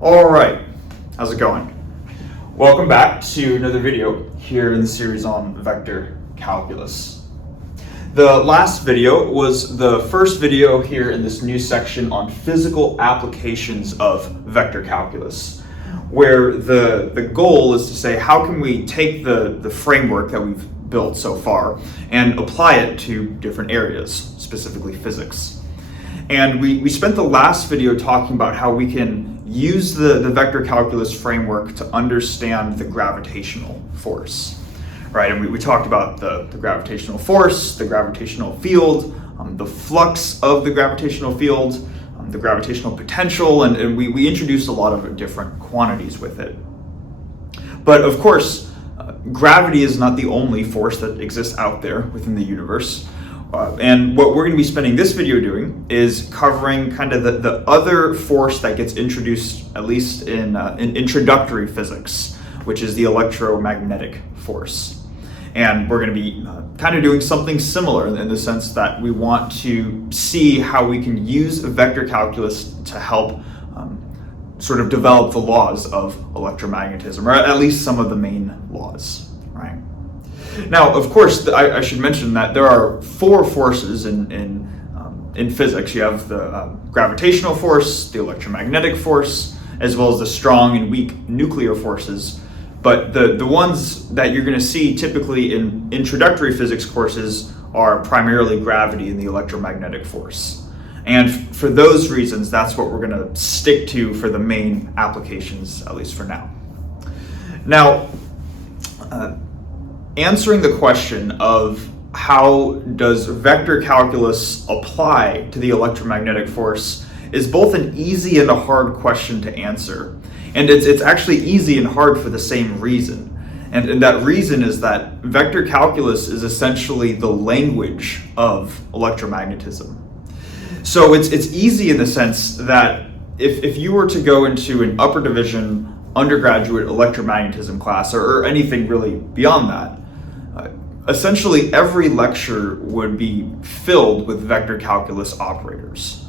All right, how's it going? Welcome back to another video here in the series on vector calculus. The last video was the first video here in this new section on physical applications of vector calculus, where the goal is to say how can we take the framework that we've built so far and apply it to different areas, specifically physics. And we spent the last video talking about how we can use the vector calculus framework to understand the gravitational force, right? And we talked about the gravitational force, the gravitational field, the flux of the gravitational field, the gravitational potential, and we introduced a lot of different quantities with it. But of course, gravity is not the only force that exists out there within the universe. And what we're going to be spending this video doing is covering kind of the other force that gets introduced, at least in introductory physics, which is the electromagnetic force. And we're going to be kind of doing something similar in the sense that we want to see how we can use vector calculus to help sort of develop the laws of electromagnetism, or at least some of the main laws, right? Now, of course, I should mention that there are four forces in physics. You have the gravitational force, the electromagnetic force, as well as the strong and weak nuclear forces. But the ones that you're going to see typically in introductory physics courses are primarily gravity and the electromagnetic force. And for those reasons, that's what we're going to stick to for the main applications, at least for now. Now, answering the question of how does vector calculus apply to the electromagnetic force is both an easy and a hard question to answer. And it's actually easy and hard for the same reason. And that reason is that vector calculus is essentially the language of electromagnetism. So it's easy in the sense that if you were to go into an upper division undergraduate electromagnetism class or anything really beyond that, essentially every lecture would be filled with vector calculus operators.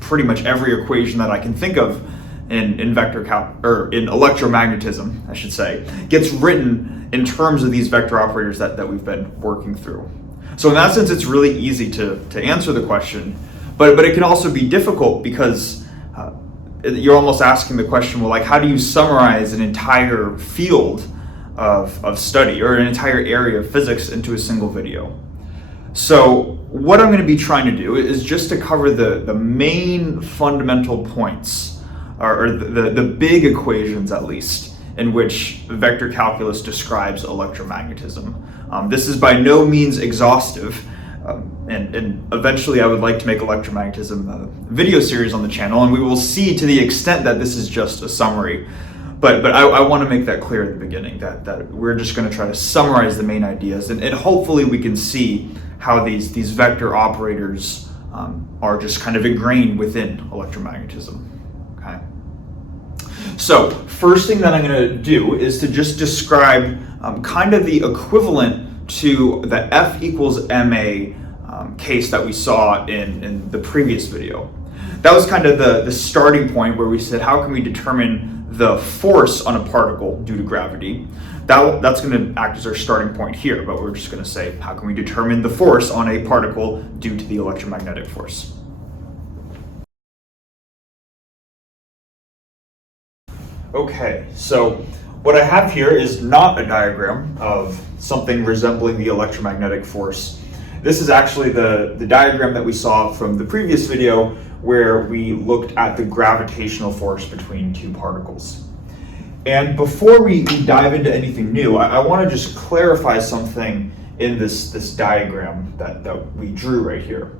Pretty much every equation that I can think of in in electromagnetism, I should say, gets written in terms of these vector operators that we've been working through. So in that sense, it's really easy to answer the question, but it can also be difficult because you're almost asking the question, well, like, how do you summarize an entire field of study or an entire area of physics into a single video? So what I'm going to be trying to do is just to cover the main fundamental points, or the big equations at least, in which vector calculus describes electromagnetism. This is by no means exhaustive, and eventually I would like to make electromagnetism a video series on the channel, and we will see to the extent that this is just a summary. But I want to make that clear at the beginning, that we're just going to try to summarize the main ideas, and hopefully we can see how these vector operators are just kind of ingrained within electromagnetism. Okay. So first thing that I'm going to do is to just describe kind of the equivalent to the F equals ma case that we saw in the previous video. That was kind of the starting point where we said, how can we determine the force on a particle due to gravity? That's going to act as our starting point here, but we're just going to say, how can we determine the force on a particle due to the electromagnetic force? Okay, so what I have here is not a diagram of something resembling the electromagnetic force. This is actually the diagram that we saw from the previous video where we looked at the gravitational force between two particles. And before we dive into anything new, I want to just clarify something in this diagram that we drew right here.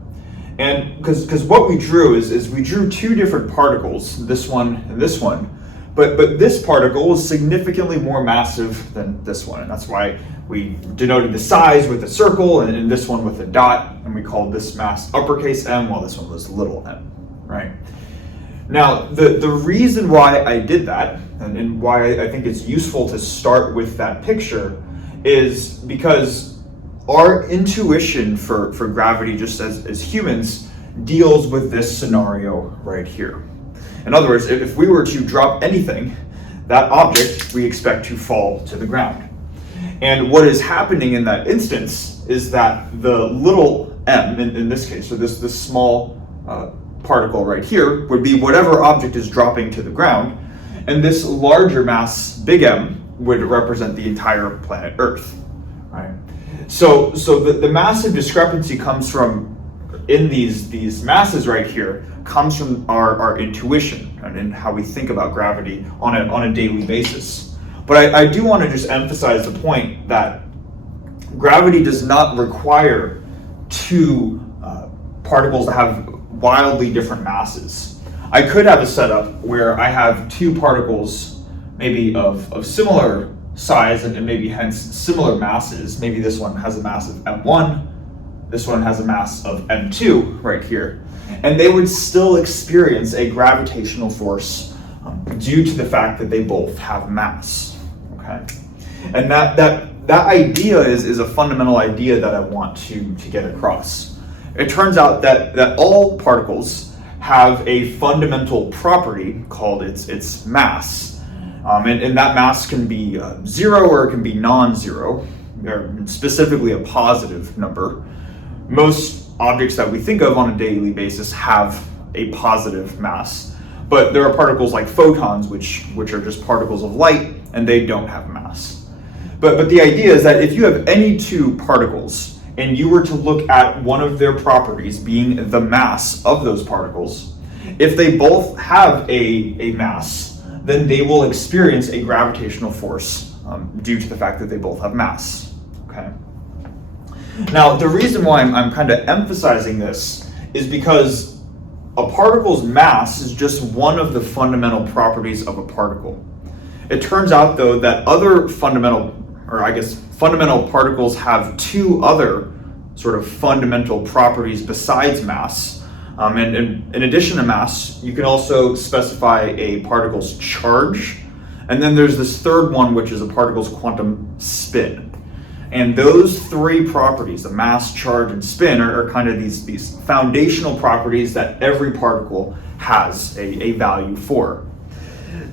And because what we drew is we drew two different particles, this one and this one, but this particle was significantly more massive than this one, and that's why we denoted the size with a circle and this one with a dot, and we called this mass uppercase M while this one was little m, right? Now, the reason why I did that, and why I think it's useful to start with that picture, is because our intuition for gravity, just as humans, deals with this scenario right here. In other words, if we were to drop anything, that object we expect to fall to the ground. And what is happening in that instance is that the little m, in this case, so this small particle right here, would be whatever object is dropping to the ground, and this larger mass, big M, would represent the entire planet Earth. Right? So the massive discrepancy comes from, in these masses right here, comes from our intuition and how we think about gravity on a daily basis. But I do want to just emphasize the point that gravity does not require two particles to have wildly different masses. I could have a setup where I have two particles maybe of similar size and maybe hence similar masses. Maybe this one has a mass of m1, this one has a mass of m2 right here. And they would still experience a gravitational force due to the fact that they both have mass. Okay? And that idea is a fundamental idea that I want to get across. It turns out that all particles have a fundamental property called its mass. And that mass can be 0 or it can be non-zero, or specifically a positive number. Most objects that we think of on a daily basis have a positive mass, but there are particles like photons, which are just particles of light, and they don't have mass. But the idea is that if you have any two particles, and you were to look at one of their properties being the mass of those particles, if they both have a mass, then they will experience a gravitational force due to the fact that they both have mass. Okay. Now, the reason why I'm kind of emphasizing this is because a particle's mass is just one of the fundamental properties of a particle. It turns out, though, that other fundamental particles have two other sort of fundamental properties besides mass. And in addition to mass, you can also specify a particle's charge. And then there's this third one, which is a particle's quantum spin. And those three properties, the mass, charge, and spin, are kind of these foundational properties that every particle has a value for.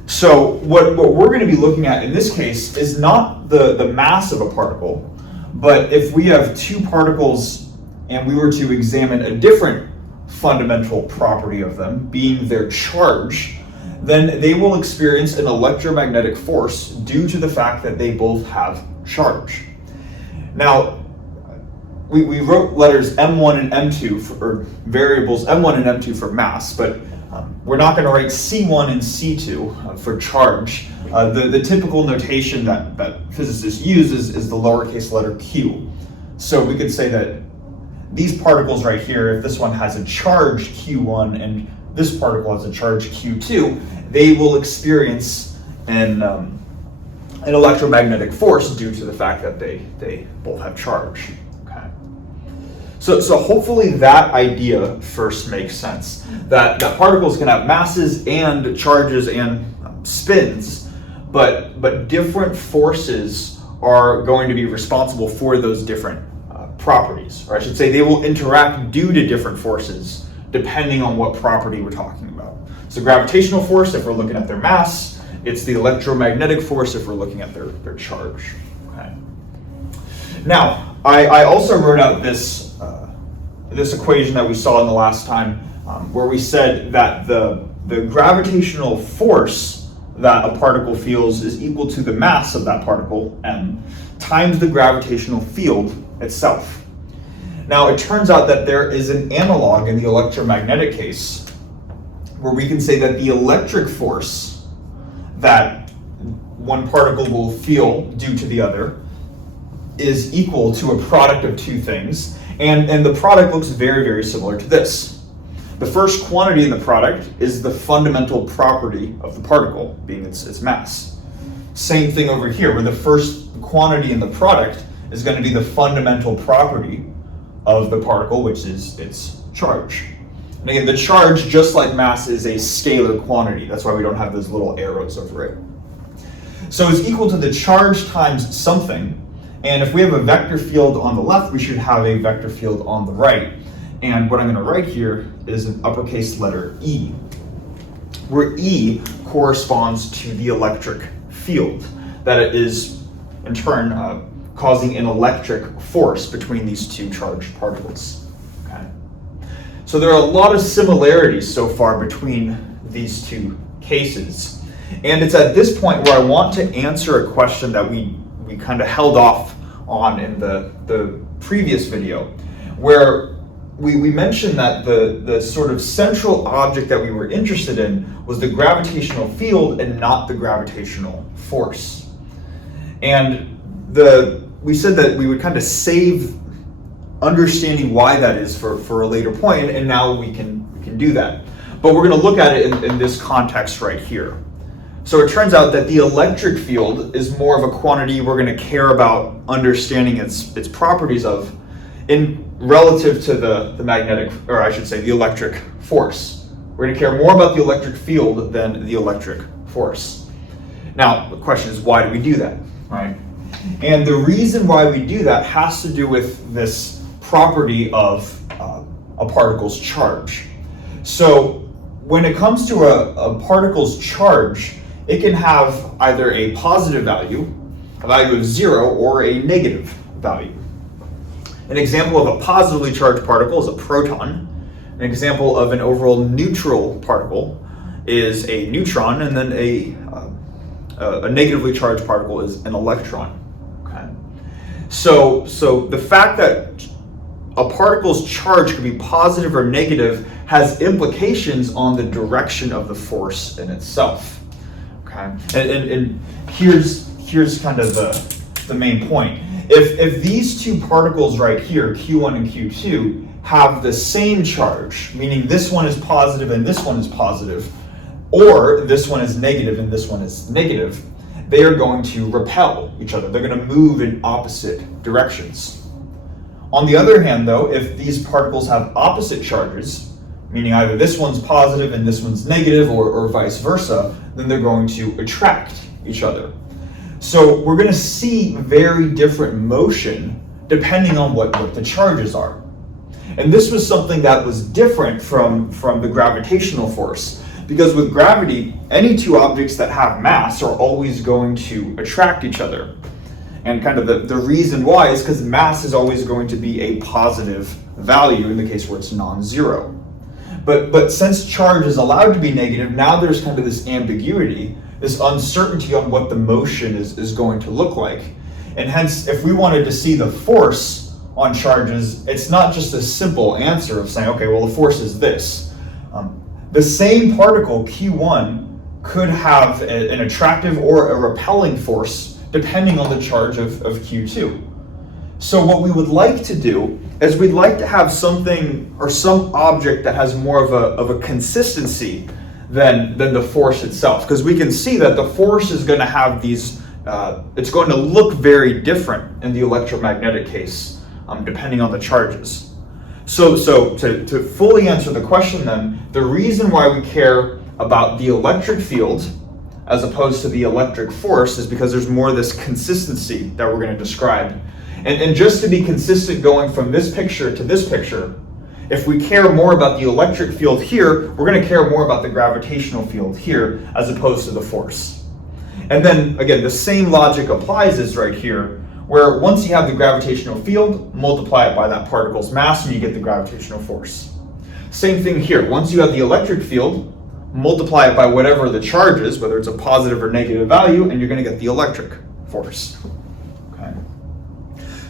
So what we're going to be looking at in this case is not the mass of a particle, but if we have two particles and we were to examine a different fundamental property of them, being their charge, then they will experience an electromagnetic force due to the fact that they both have charge. Now, we wrote letters M1 and M2, or variables M1 and M2 for mass, but we're not going to write C1 and C2 for charge. The typical notation that physicists use is the lowercase letter q. So we could say that these particles right here, if this one has a charge Q1 and this particle has a charge Q2, they will experience an electromagnetic force due to the fact that they both have charge. Okay. So hopefully that idea first makes sense, that particles can have masses and charges and spins, but different forces are going to be responsible for those different properties, or I should say they will interact due to different forces depending on what property we're talking about. So gravitational force, if we're looking at their mass, it's the electromagnetic force if we're looking at their charge. Okay. Now, I also wrote out this equation that we saw in the last time, where we said that the gravitational force that a particle feels is equal to the mass of that particle, m, times the gravitational field itself. Now, it turns out that there is an analog in the electromagnetic case where we can say that the electric force that one particle will feel due to the other is equal to a product of two things, and the product looks very, very similar to this. The first quantity in the product is the fundamental property of the particle, being its mass. Same thing over here, where the first quantity in the product is going to be the fundamental property of the particle, which is its charge. And again, the charge, just like mass, is a scalar quantity. That's why we don't have those little arrows over it. So it's equal to the charge times something. And if we have a vector field on the left, we should have a vector field on the right. And what I'm going to write here is an uppercase letter E. where E corresponds to the electric field, that it is in turn causing an electric force between these two charged particles. Okay. So there are a lot of similarities so far between these two cases. And it's at this point where I want to answer a question that we kind of held off on in the previous video, where we mentioned that the sort of central object that we were interested in was the gravitational field and not the gravitational force. And we said that we would kind of save understanding why that is for a later point, and now we can do that. But we're going to look at it in this context right here. So it turns out that the electric field is more of a quantity we're going to care about understanding its properties of in relative to the magnetic, or I should say the electric force. We're going to care more about the electric field than the electric force. Now, the question is, why do we do that, right? And the reason why we do that has to do with this property of a particle's charge. So when it comes to a particle's charge, it can have either a positive value, a value of 0, or a negative value. An example of a positively charged particle is a proton. An example of an overall neutral particle is a neutron, and then a negatively charged particle is an electron. Okay. So the fact that a particle's charge could be positive or negative has implications on the direction of the force in itself. Okay. And here's kind of the main point. If these two particles right here, Q1 and Q2, have the same charge, meaning this one is positive and this one is positive, or this one is negative and this one is negative, they are going to repel each other. They're going to move in opposite directions. On the other hand, though, if these particles have opposite charges, meaning either this one's positive and this one's negative, or vice versa, then they're going to attract each other. So we're going to see very different motion depending on what the charges are. And this was something that was different from the gravitational force, because with gravity, any two objects that have mass are always going to attract each other. And kind of the reason why is because mass is always going to be a positive value in the case where it's non-zero. But since charge is allowed to be negative, now there's kind of this ambiguity, this uncertainty on what the motion is going to look like. And hence, if we wanted to see the force on charges, it's not just a simple answer of saying, okay, well, the force is this. The same particle, Q1, could have an attractive or a repelling force depending on the charge of Q2. So what we would like to do is we'd like to have something or some object that has more of a consistency than the force itself, because we can see that the force is going to have these, it's going to look very different in the electromagnetic case, depending on the charges. So to fully answer the question then, the reason why we care about the electric field as opposed to the electric force is because there's more of this consistency that we're going to describe. And just to be consistent going from this picture to this picture, if we care more about the electric field here, we're going to care more about the gravitational field here as opposed to the force. And then again, the same logic applies is right here, where once you have the gravitational field, multiply it by that particle's mass and you get the gravitational force. Same thing here. Once you have the electric field, multiply it by whatever the charge is, whether it's a positive or negative value, and you're going to get the electric force. Okay.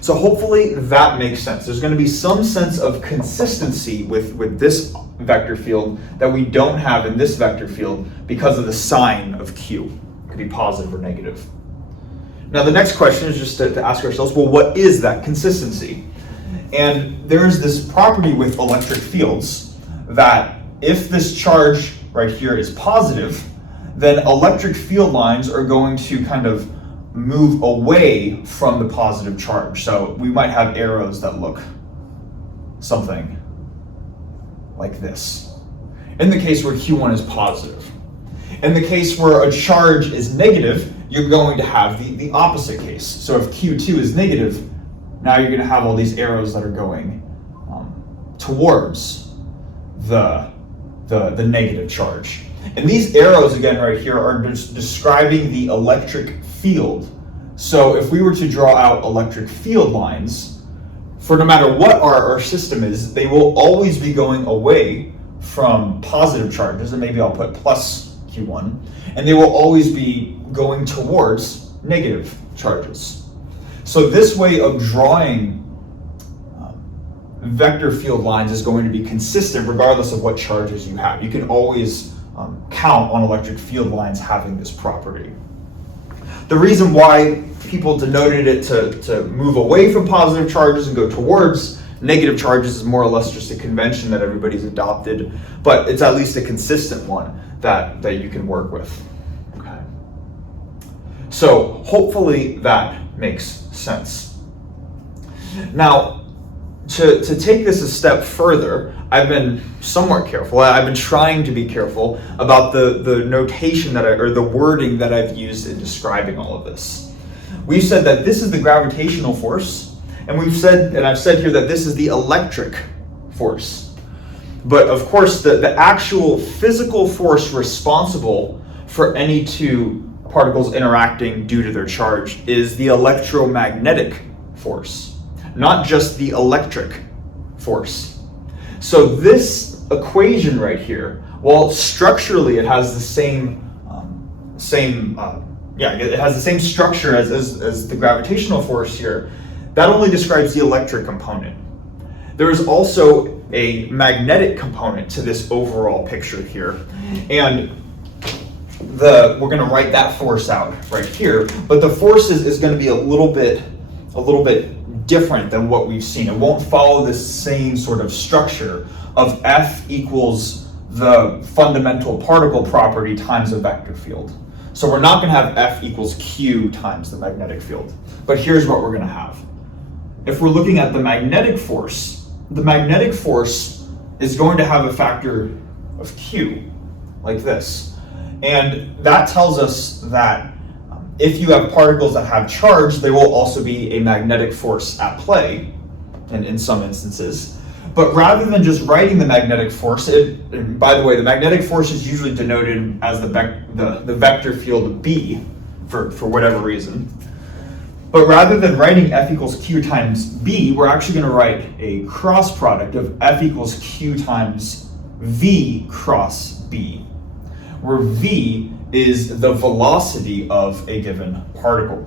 So hopefully that makes sense. There's going to be some sense of consistency with this vector field that we don't have in this vector field because of the sign of Q. It could be positive or negative. Now the next question is just to ask ourselves, well, what is that consistency? And there's this property with electric fields that if this charge right here is positive, then electric field lines are going to kind of move away from the positive charge. So we might have arrows that look something like this, in the case where Q1 is positive. In the case where a charge is negative, you're going to have the opposite case. So if Q2 is negative, now you're going to have all these arrows that are going towards the negative charge. And these arrows, again, right here, are describing the electric field. So if we were to draw out electric field lines, for no matter what our system is, they will always be going away from positive charges, and maybe I'll put plus Q1, and they will always be going towards negative charges. So this way of drawing vector field lines is going to be consistent regardless of what charges you have. You can always count on electric field lines having this property. The reason why people denoted it to move away from positive charges and go towards negative charges is more or less just a convention that everybody's adopted, but it's at least a consistent one that you can work with. Okay. So hopefully that makes sense. Now, to take this a step further, I've been somewhat careful. I've been trying to be careful about the notation or the wording that I've used in describing all of this. We've said that this is the gravitational force, and I've said here that this is the electric force. But of course, the actual physical force responsible for any two particles interacting due to their charge is the electromagnetic force, not just the electric force. So this equation right here, while structurally it has the same structure as the gravitational force here, that only describes the electric component. There is also a magnetic component to this overall picture here, and we're going to write that force out right here. But the force is going to be a little bit different than what we've seen. It won't follow this same sort of structure of F equals the fundamental particle property times a vector field. So we're not going to have F equals Q times the magnetic field. But here's what we're going to have. If we're looking at the magnetic force is going to have a factor of Q, like this. And that tells us that if you have particles that have charge, there will also be a magnetic force at play, and in some instances. But rather than just writing the magnetic force, and by the way, the magnetic force is usually denoted as the vector field B for whatever reason. But rather than writing F equals Q times B, we're actually going to write a cross product of F equals Q times V cross B, where V is the velocity of a given particle.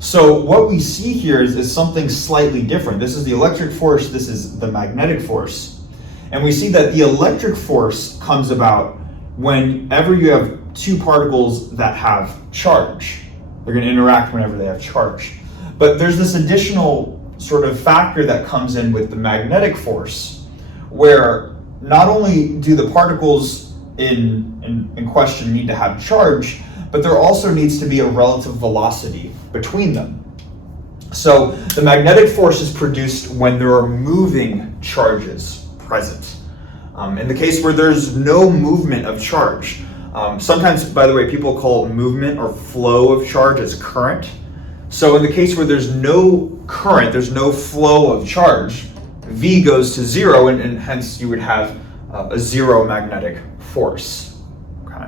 So what we see here is something slightly different. This is the electric force, this is the magnetic force. And we see that the electric force comes about whenever you have two particles that have charge. They're going to interact whenever they have charge. But there's this additional sort of factor that comes in with the magnetic force, where not only do the particles in question need to have charge, but there also needs to be a relative velocity between them. So the magnetic force is produced when there are moving charges present. In the case where there's no movement of charge, sometimes, by the way, people call movement or flow of charge as current. So in the case where there's no current, there's no flow of charge, V goes to zero, and hence you would have a zero magnetic force. Okay.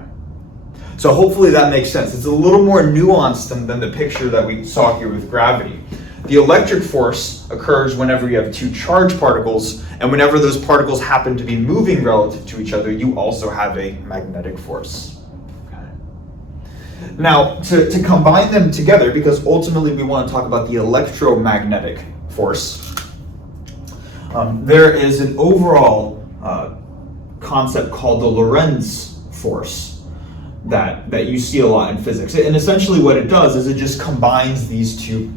So hopefully that makes sense. It's a little more nuanced than the picture that we saw here with gravity. The electric force occurs whenever you have two charged particles, and whenever those particles happen to be moving relative to each other, you also have a magnetic force. Okay. Now, to combine them together, because ultimately we want to talk about the electromagnetic force, there is an overall concept called the Lorentz force that you see a lot in physics. And essentially what it does is it just combines these two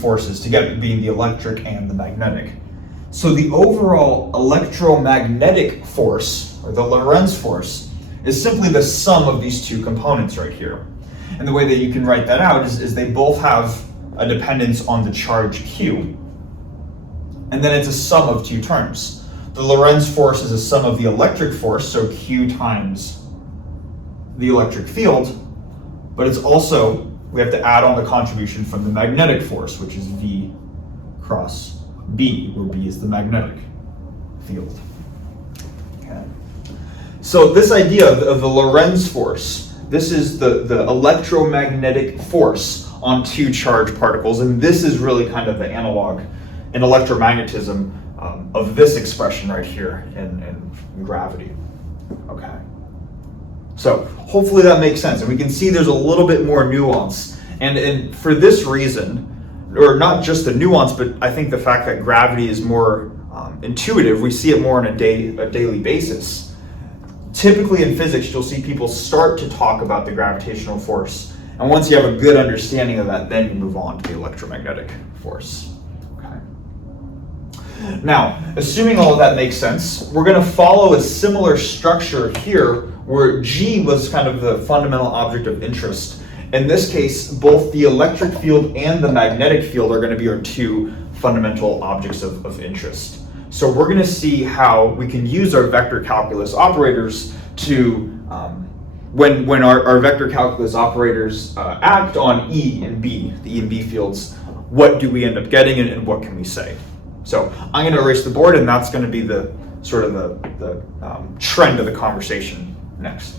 forces together, being the electric and the magnetic. So the overall electromagnetic force, or the Lorentz force, is simply the sum of these two components right here. And the way that you can write that out is they both have a dependence on the charge Q. And then it's a sum of two terms. The Lorentz force is a sum of the electric force, so Q times the electric field, but it's also, we have to add on the contribution from the magnetic force, which is V cross B, where B is the magnetic field. Okay. So this idea of the Lorentz force, this is the electromagnetic force on two charged particles, and this is really kind of the analog in electromagnetism of this expression right here in gravity. Okay. So hopefully that makes sense, and we can see there's a little bit more nuance. And for this reason, or not just the nuance, but I think the fact that gravity is more intuitive, we see it more on a daily basis. Typically in physics, you'll see people start to talk about the gravitational force, and once you have a good understanding of that, then you move on to the electromagnetic force. Okay. Now, assuming all of that makes sense, we're going to follow a similar structure here, where G was kind of the fundamental object of interest. In this case, both the electric field and the magnetic field are going to be our two fundamental objects of interest. So we're going to see how we can use our vector calculus operators to, when our vector calculus operators act on E and B, the E and B fields, what do we end up getting and what can we say? So I'm going to erase the board, and that's going to be the sort of the trend of the conversation next.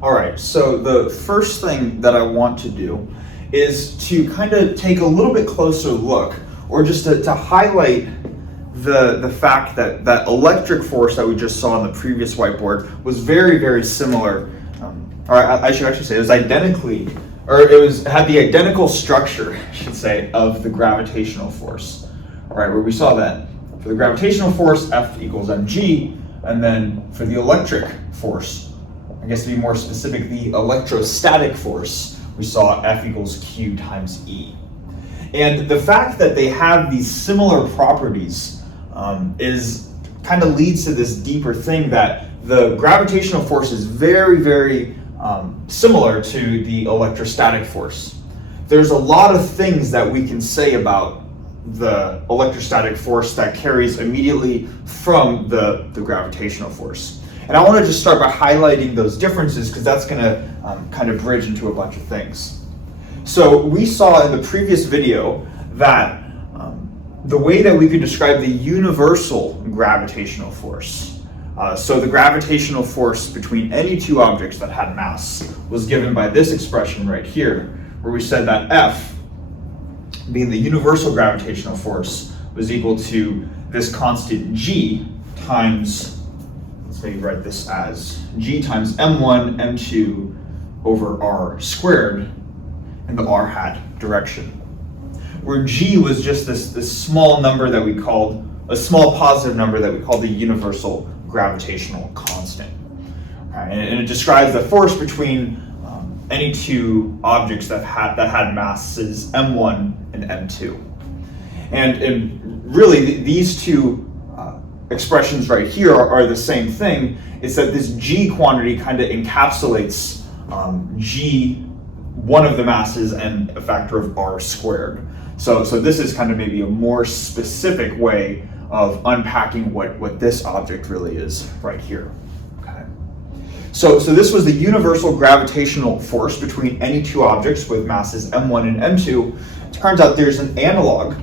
All right, so the first thing that I want to do is to kind of take a little bit closer look, or just to highlight the fact that that electric force that we just saw on the previous whiteboard was very, very similar, or I should actually say it was had the identical structure, I should say, of the gravitational force. All right, where we saw that for the gravitational force, F equals mg, and then for the electric force, I guess to be more specific, the electrostatic force, we saw F equals Q times E. And the fact that they have these similar properties is kind of leads to this deeper thing that the gravitational force is very, very similar to the electrostatic force. There's a lot of things that we can say about the electrostatic force that carries immediately from the gravitational force. And I want to just start by highlighting those differences, because that's going to kind of bridge into a bunch of things. So we saw in the previous video that the way that we could describe the universal gravitational force, so the gravitational force between any two objects that had mass, was given by this expression right here, where we said that F, being the universal gravitational force, was equal to this constant G times, let's maybe write this as G times m1, m2 over r squared in the r hat direction, where G was just this small number that we called, a small positive number that we called the universal gravitational constant. And it describes the force between any two objects that had masses m1 and m2. And really, these two expressions right here are the same thing. It's that this G quantity kind of encapsulates G, one of the masses, and a factor of r squared. So this is kind of maybe a more specific way of unpacking what this object really is right here. Okay. So this was the universal gravitational force between any two objects with masses m1 and m2. It turns out there's an analog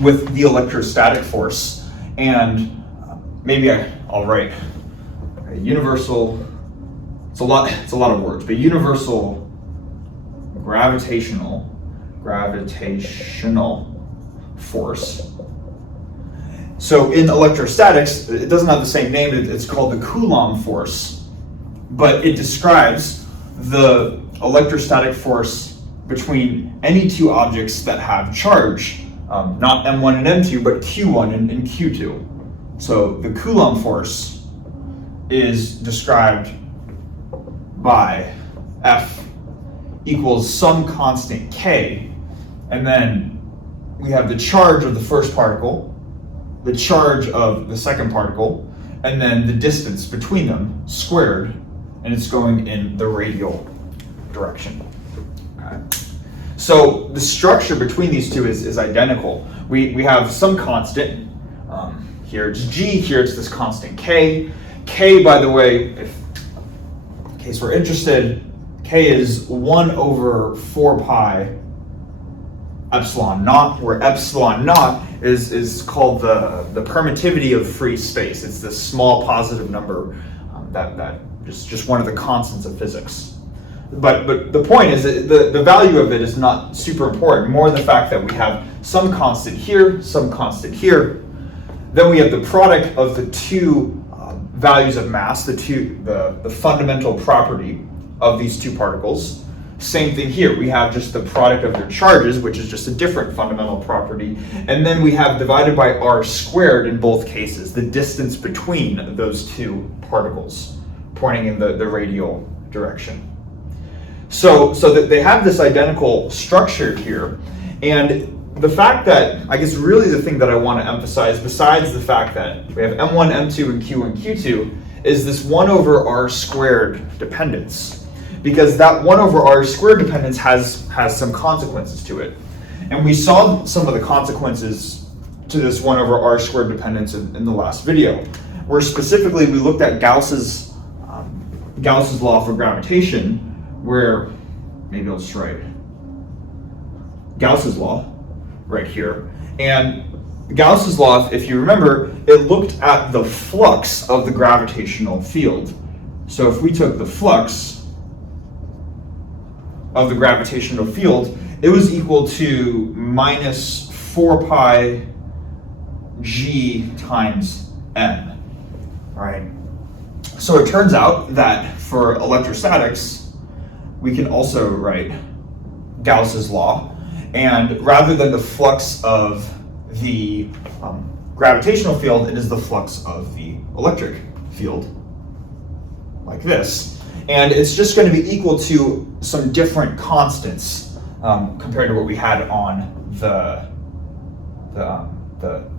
with the electrostatic force, and maybe I'll write a universal. It's a lot of words, but universal gravitational force. So in electrostatics, it doesn't have the same name. It's called the Coulomb force, but it describes the electrostatic force between any two objects that have charge, not m1 and m2, but q1 and q2. So the Coulomb force is described by F equals some constant k, and then we have the charge of the first particle, the charge of the second particle, and then the distance between them squared, and it's going in the radial direction. Okay. So the structure between these two is identical. We have some constant. Here it's G, here it's this constant K. K, by the way, in case we're interested, K is 1 over 4 pi epsilon naught, where epsilon naught is called the permittivity of free space. It's this small positive number that is just one of the constants of physics. But the point is that the value of it is not super important, more the fact that we have some constant here, some constant here. Then we have the product of the two values of mass, the fundamental property of these two particles. Same thing here, we have just the product of their charges, which is just a different fundamental property. And then we have divided by r squared in both cases, the distance between those two particles, pointing in the radial direction. So that they have this identical structure here. And the fact that, I guess really the thing that I want to emphasize, besides the fact that we have M1, M2, and Q1, Q2, is this 1 over r squared dependence. Because that 1 over r squared dependence has some consequences to it. And we saw some of the consequences to this 1 over r squared dependence in the last video, where specifically we looked at Gauss's law for gravitation, where, maybe I'll just write Gauss's law right here. And Gauss's law, if you remember, it looked at the flux of the gravitational field. So if we took the flux of the gravitational field, it was equal to minus 4 pi g times m, right? So it turns out that for electrostatics, we can also write Gauss's law, and rather than the flux of the gravitational field, it is the flux of the electric field, like this. And it's just going to be equal to some different constants compared to what we had on the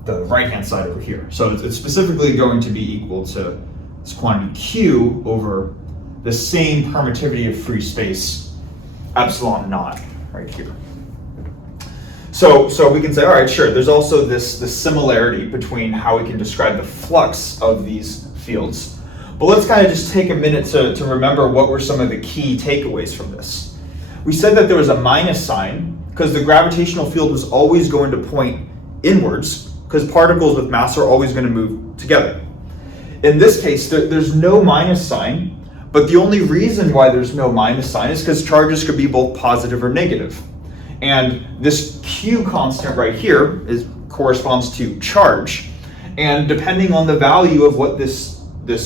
right-hand side over here. So it's specifically going to be equal to this quantity Q over the same permittivity of free space, epsilon naught, right here. So we can say, all right, sure, there's also this similarity between how we can describe the flux of these fields. But let's kind of just take a minute to remember what were some of the key takeaways from this. We said that there was a minus sign because the gravitational field was always going to point inwards because particles with mass are always going to move together. In this case, there's no minus sign, but the only reason why there's no minus sign is because charges could be both positive or negative. And this Q constant right here corresponds to charge. And depending on the value of what this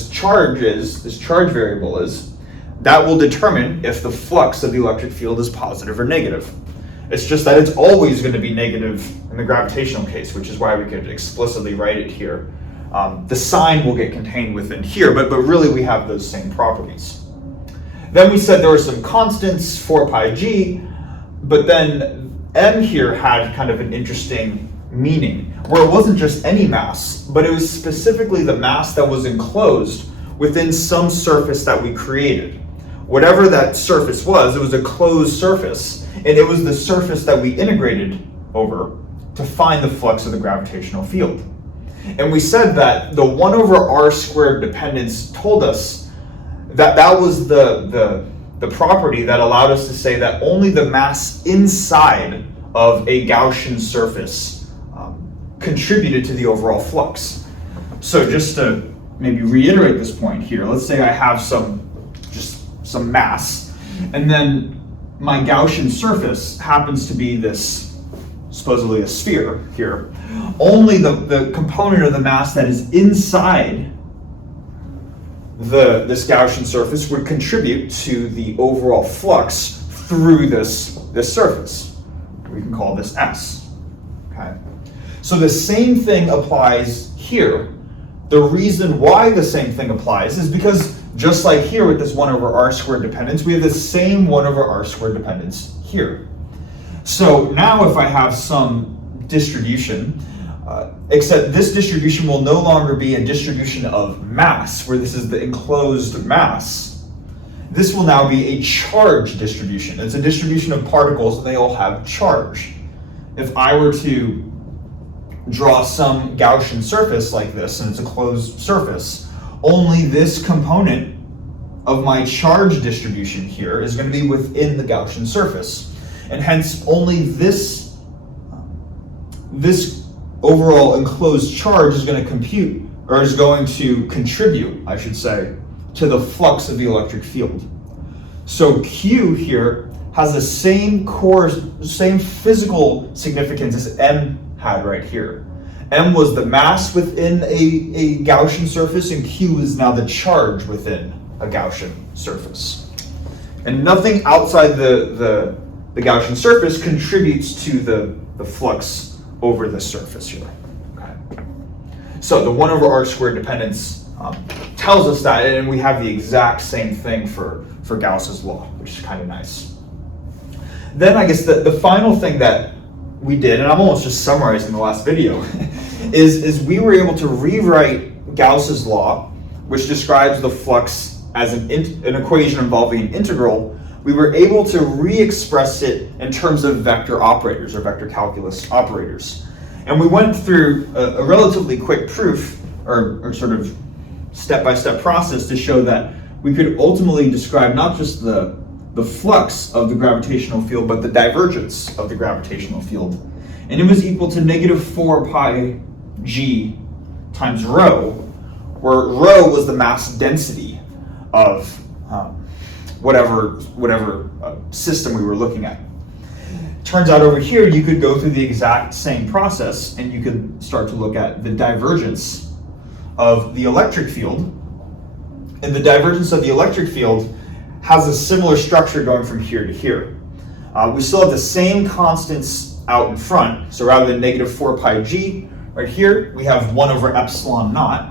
charge variable is, that will determine if the flux of the electric field is positive or negative. It's just that it's always going to be negative in the gravitational case, which is why we could explicitly write it here. The sign will get contained within here, but really we have those same properties. Then we said there were some constants, 4 pi g, but then m here had kind of an interesting meaning, where it wasn't just any mass, but it was specifically the mass that was enclosed within some surface that we created. Whatever that surface was, it was a closed surface, and it was the surface that we integrated over to find the flux of the gravitational field. And we said that the 1 over r squared dependence told us that that was the property that allowed us to say that only the mass inside of a Gaussian surface contributed to the overall flux. So just to maybe reiterate this point here, let's say I have some mass, and then my Gaussian surface happens to be this, supposedly a sphere here. Only the component of the mass that is inside this Gaussian surface would contribute to the overall flux through this surface. We can call this S. Okay. So the same thing applies here. The reason why the same thing applies is because just like here with this 1 over r squared dependence, we have the same 1 over r squared dependence here. So now if I have some distribution, except this distribution will no longer be a distribution of mass, where this is the enclosed mass. This will now be a charge distribution. It's a distribution of particles, and they all have charge. If I were to draw some Gaussian surface like this, and it's a closed surface, only this component of my charge distribution here is going to be within the Gaussian surface. And hence only this overall enclosed charge is going to contribute, I should say, to the flux of the electric field. So Q here has the same physical significance as M had right here. M was the mass within a Gaussian surface, and Q is now the charge within a Gaussian surface. And nothing outside the Gaussian surface contributes to the flux over the surface here. Okay. So the 1 over r squared dependence tells us that, and we have the exact same thing for Gauss's law, which is kind of nice. Then I guess the final thing that we did, and I'm almost just summarizing the last video, is we were able to rewrite Gauss's law, which describes the flux as an equation involving an integral. We were able to re-express it in terms of vector operators or vector calculus operators. And we went through a relatively quick proof or sort of step-by-step process to show that we could ultimately describe not just the flux of the gravitational field, but the divergence of the gravitational field. And it was equal to -4 pi g times rho, where rho was the mass density of whatever system we were looking at. Turns out over here, you could go through the exact same process and you could start to look at the divergence of the electric field. And the divergence of the electric field has a similar structure going from here to here. We still have the same constants out in front. So rather than -4 pi g, right here, we have 1 over epsilon naught.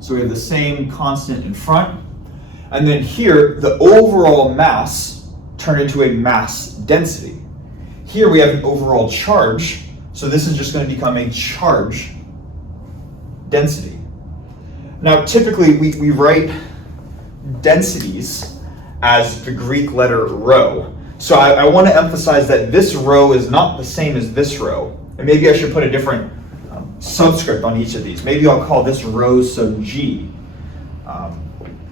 So we have the same constant in front. And then here, the overall mass turned into a mass density. Here we have an overall charge. So this is just going to become a charge density. Now, typically we write densities as the Greek letter rho. So I want to emphasize that this rho is not the same as this rho. And maybe I should put a different subscript on each of these. Maybe I'll call this rho sub g,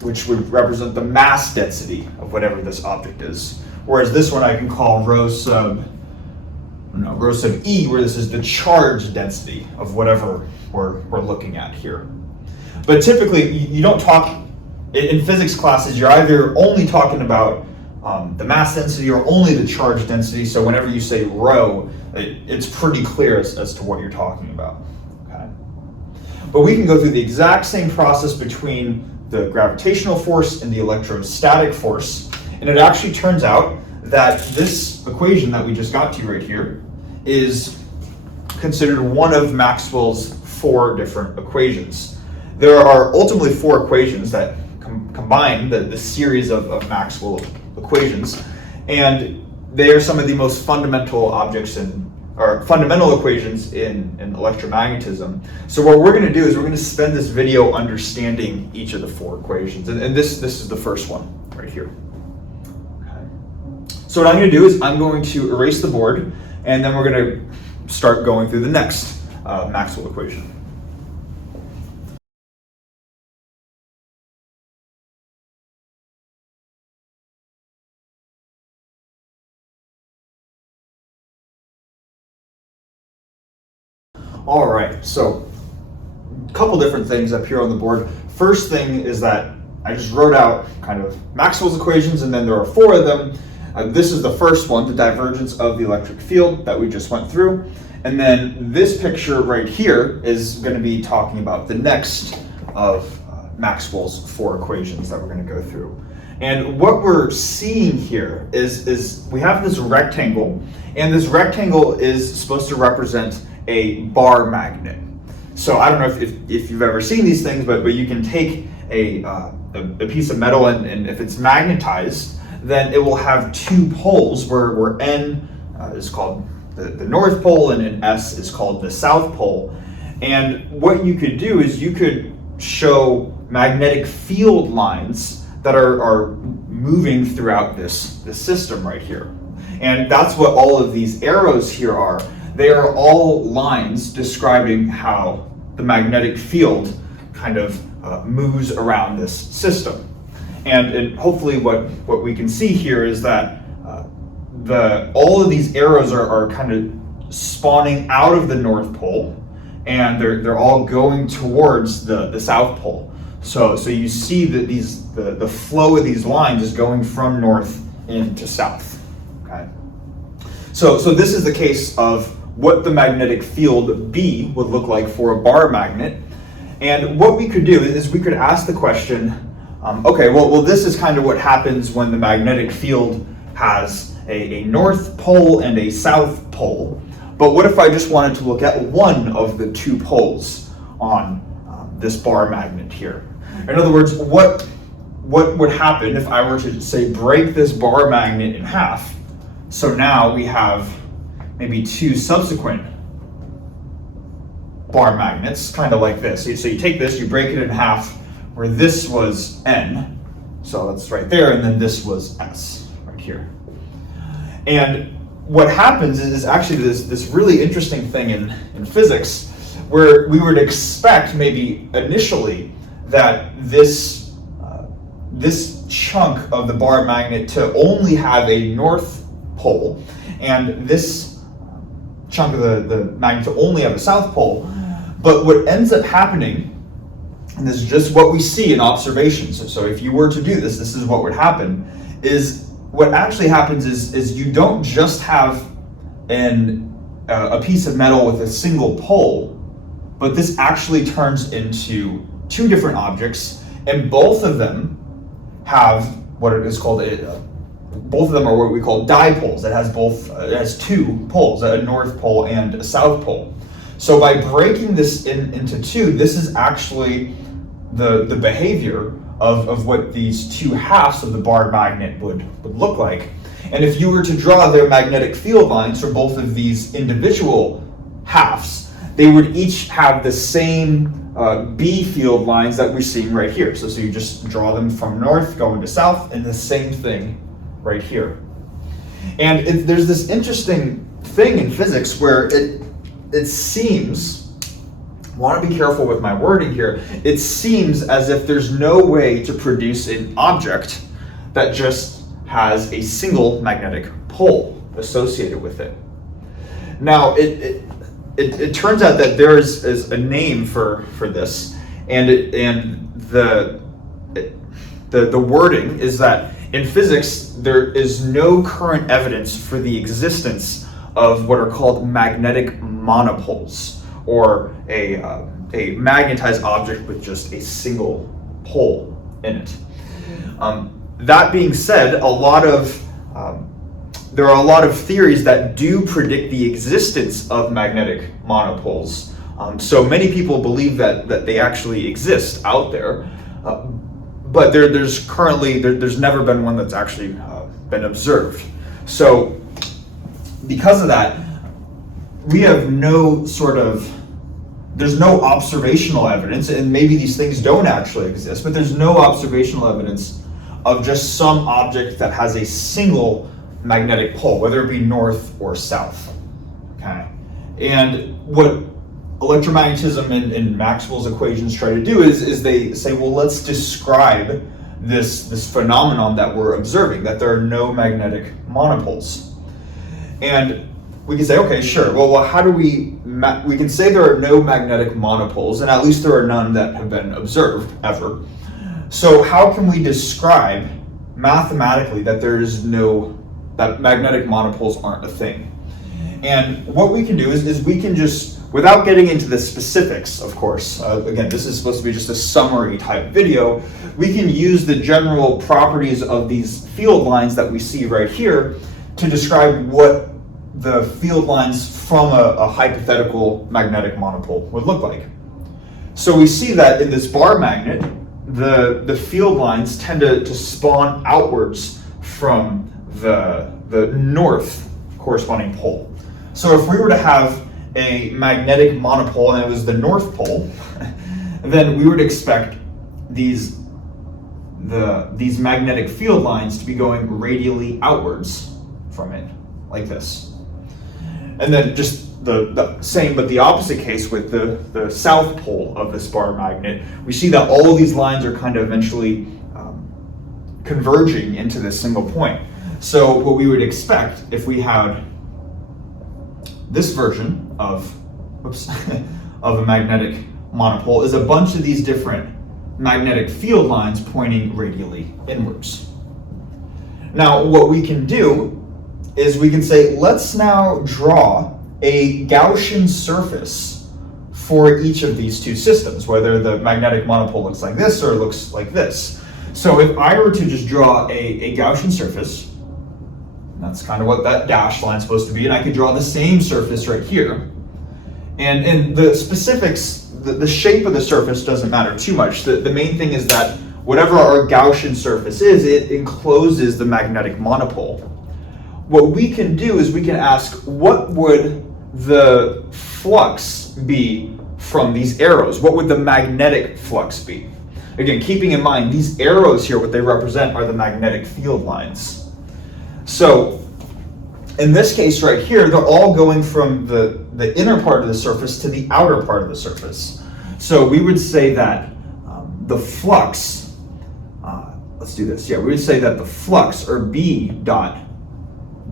which would represent the mass density of whatever this object is. Whereas this one I can call rho sub e, where this is the charge density of whatever we're looking at here. But typically, you don't talk, in physics classes, you're either only talking about the mass density or only the charge density. So whenever you say rho, it's pretty clear as to what you're talking about. Okay? But we can go through the exact same process between the gravitational force and the electrostatic force. And it actually turns out that this equation that we just got to right here is considered one of Maxwell's 4 different equations. There are ultimately 4 equations that combine the series of Maxwell equations, and they are some of the most fundamental fundamental equations in electromagnetism. So what we're going to do is we're going to spend this video understanding each of the 4 equations, and this is the first one right here. Okay. So what I'm going to do is I'm going to erase the board, and then we're going to start going through the next Maxwell equation. All right, so a couple different things up here on the board. First thing is that I just wrote out kind of Maxwell's equations, and then there are 4 of them. This is the first one, the divergence of the electric field that we just went through. And then this picture right here is going to be talking about the next of Maxwell's 4 equations that we're going to go through. And what we're seeing here is we have this rectangle, and this rectangle is supposed to represent a bar magnet. So I don't know if you've ever seen these things, but you can take a piece of metal, and if it's magnetized, then it will have 2 poles where N is called the North Pole and S is called the South Pole. And what you could do is you could show magnetic field lines that are moving throughout this system right here. And that's what all of these arrows here are. They are all lines describing how the magnetic field kind of moves around this system. And hopefully what we can see here is that all of these arrows are kind of spawning out of the North Pole, and they're all going towards the South Pole. So you see that the flow of these lines is going from north into south. Okay. So this is the case of what the magnetic field B would look like for a bar magnet. And what we could do is we could ask the question, okay, well this is kind of what happens when the magnetic field has a north pole and a south pole. But what if I just wanted to look at one of the two poles on this bar magnet here? In other words, what would happen if I were to, say, break this bar magnet in half? So now we have maybe two subsequent bar magnets, kind of like this. So you take this, you break it in half, where this was N, so that's right there, and then this was S, right here. And what happens is actually this really interesting thing in physics, where we would expect maybe initially that this chunk of the bar magnet to only have a north pole, and this chunk of the magnet to only have a south pole. But what ends up happening, and this is just what we see in observations, so if you were to do this is what would happen, is what actually happens is you don't just have a piece of metal with a single pole, but this actually turns into two different objects, and both of them have what it is called both of them are what we call dipoles. It has two poles, a north pole and a south pole. So by breaking this into two, this is actually the behavior of what these two halves of the bar magnet would look like. And if you were to draw their magnetic field lines for both of these individual halves, they would each have the same B field lines that we're seeing right here. So you just draw them from north going to south, and the same thing right here. And there's this interesting thing in physics where it seems, I want to be careful with my wording here, it seems as if there's no way to produce an object that just has a single magnetic pole associated with it. Now, it turns out that there is a name for this, and the wording is that in physics there is no current evidence for the existence of what are called magnetic monopoles, or a magnetized object with just a single pole in it. That being said, there are a lot of theories that do predict the existence of magnetic monopoles. So many people believe that they actually exist out there, but there's never been one that's actually been observed. So because of that, we have there's no observational evidence, and maybe these things don't actually exist, but there's no observational evidence of just some object that has a single magnetic pole, whether it be north or south. Okay, and what electromagnetism and Maxwell's equations try to do is they say, well, let's describe this phenomenon that we're observing, that there are no magnetic monopoles. And we can say, okay, sure. Well, how do we can say there are no magnetic monopoles, and at least there are none that have been observed ever. So how can we describe mathematically that that magnetic monopoles aren't a thing? And what we can do is we can just, without getting into the specifics, of course, again, this is supposed to be just a summary type video, we can use the general properties of these field lines that we see right here to describe what the field lines from a hypothetical magnetic monopole would look like. So we see that in this bar magnet, the field lines tend to spawn outwards from the north corresponding pole. So if we were to have a magnetic monopole and it was the north pole, then we would expect these magnetic field lines to be going radially outwards from it, like this. And then just the same, but the opposite case with the south pole of this bar magnet, we see that all of these lines are kind of eventually converging into this single point. So what we would expect if we had this version of of a magnetic monopole is a bunch of these different magnetic field lines pointing radially inwards. Now, what we can do is we can say, let's now draw a Gaussian surface for each of these two systems, whether the magnetic monopole looks like this or looks like this. So if I were to just draw a Gaussian surface, that's kind of what that dashed line is supposed to be, and I could draw the same surface right here. And the specifics, the shape of the surface doesn't matter too much. The main thing is that whatever our Gaussian surface is, it encloses the magnetic monopole. What we can do is we can ask, what would the flux be from these arrows? What would the magnetic flux be? Again, keeping in mind, these arrows here, what they represent are the magnetic field lines. So in this case right here, they're all going from the inner part of the surface to the outer part of the surface. So we would say that the flux, let's do this. Yeah, we would say that the flux, or B dot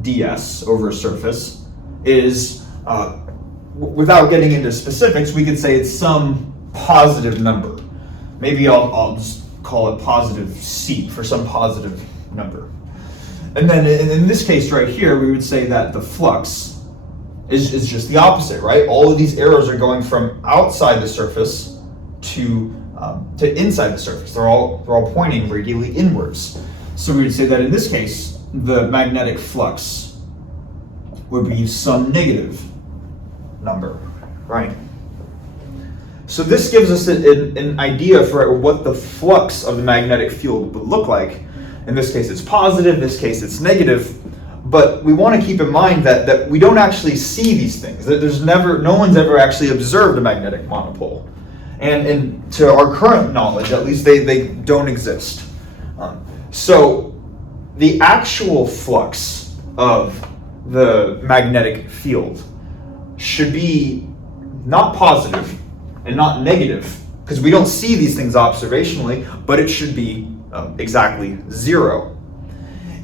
ds over a surface, is, without getting into specifics, we could say it's some positive number. Maybe I'll just call it positive C for some positive number. And then in this case right here, we would say that the flux is just the opposite, right? All of these arrows are going from outside the surface to inside the surface. They're all pointing radially inwards. So we would say that in this case, the magnetic flux would be some negative number, right? So this gives us an idea for what the flux of the magnetic field would look like. In this case it's positive, in this case it's negative, but we want to keep in mind that we don't actually see these things. No one's ever actually observed a magnetic monopole. And to our current knowledge, at least, they don't exist. So the actual flux of the magnetic field should be not positive and not negative, because we don't see these things observationally, but it should be exactly zero.